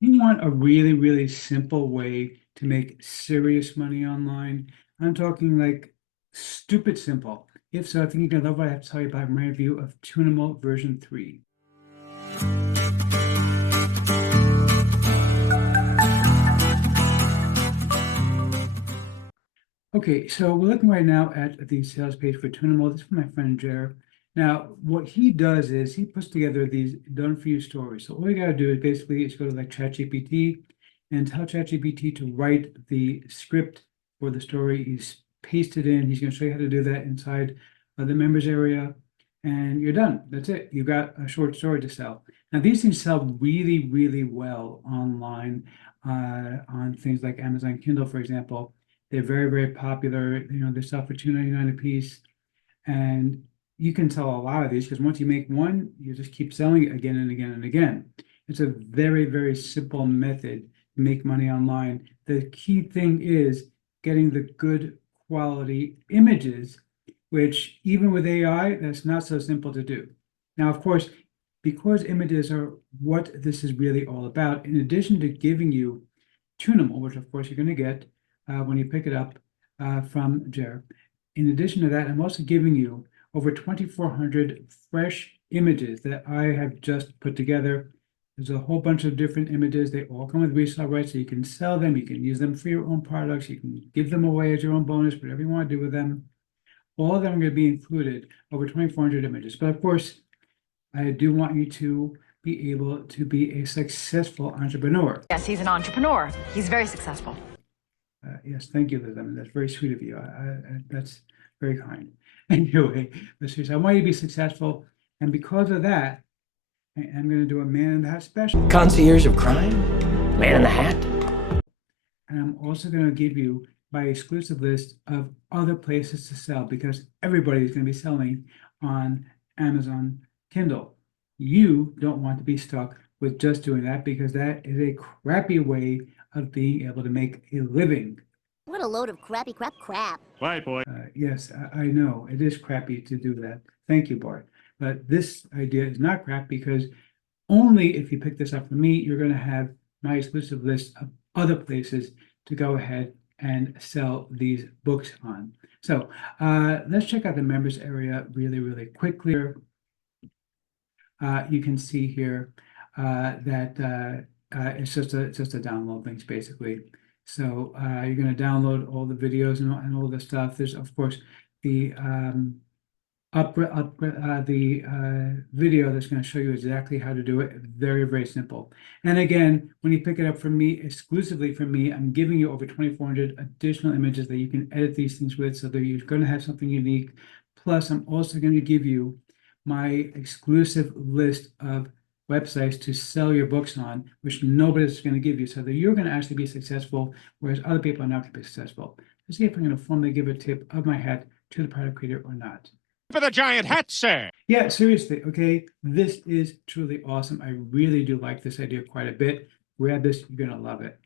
You want a really, really simple way to make serious money online? I'm talking like stupid simple. If so, I think you're gonna love what I have to tell you about my review of Toonimal version 3. Okay, so we're looking right now at the sales page for Toonimal. This is from my friend Jer. Now, what he does is he puts together these done-for-you stories. So all you gotta do is basically is go to like ChatGPT and tell ChatGPT to write the script for the story. He's pasted in. He's gonna show you how to do that inside the members area, and you're done. That's it. You've got a short story to sell. Now, these things sell really, really well online on things like Amazon Kindle, for example. They're very, very popular. You know, they sell for $2.99 a piece. And you can sell a lot of these because once you make one, you just keep selling it again and again and again. It's a very, very simple method to make money online. The key thing is getting the good quality images, which even with AI, that's not so simple to do. Now, of course, because images are what this is really all about, in addition to giving you Toonimal, which of course you're going to get when you pick it up from Jer. In addition to that, I'm also giving you over 2,400 fresh images that I have just put together. There's a whole bunch of different images. They all come with resale rights, so you can sell them. You can use them for your own products. You can give them away as your own bonus, whatever you want to do with them. All of them are going to be included, over 2,400 images. But of course, I do want you to be able to be a successful entrepreneur. Yes, he's an entrepreneur. He's very successful. Yes, thank you, Liz. I mean, that's very sweet of you. That's very kind. Anyway, but seriously, I want you to be successful. And because of that, I'm going to do a Man in the Hat special. Concierge of crime? Man in the Hat? And I'm also going to give you my exclusive list of other places to sell because everybody is going to be selling on Amazon Kindle. You don't want to be stuck with just doing that because that is a crappy way of being able to make a living. What a load of crappy crap. Right, boy. Yes, I know it is crappy to do that. Thank you, Bart. But this idea is not crap because only if you pick this up from me, you're going to have my exclusive list of other places to go ahead and sell these books on. So let's check out the members area really, really quickly. You can see here that it's just a download links basically. So you're going to download all the videos and all the stuff. There's of course the video that's going to show you exactly how to do it. Very, very simple. And again, when you pick it up from me, exclusively from me, I'm giving you over 2,400 additional images that you can edit these things with, so that you're going to have something unique. Plus, I'm also going to give you my exclusive list of websites to sell your books on, which nobody's going to give you, so that you're going to actually be successful, whereas other people are not going to be successful. Let's see if I'm going to formally give a tip of my hat to the product creator or not. For the giant hat, sir. Yeah, seriously, okay? This is truly awesome. I really do like this idea quite a bit. Grab this, you're going to love it.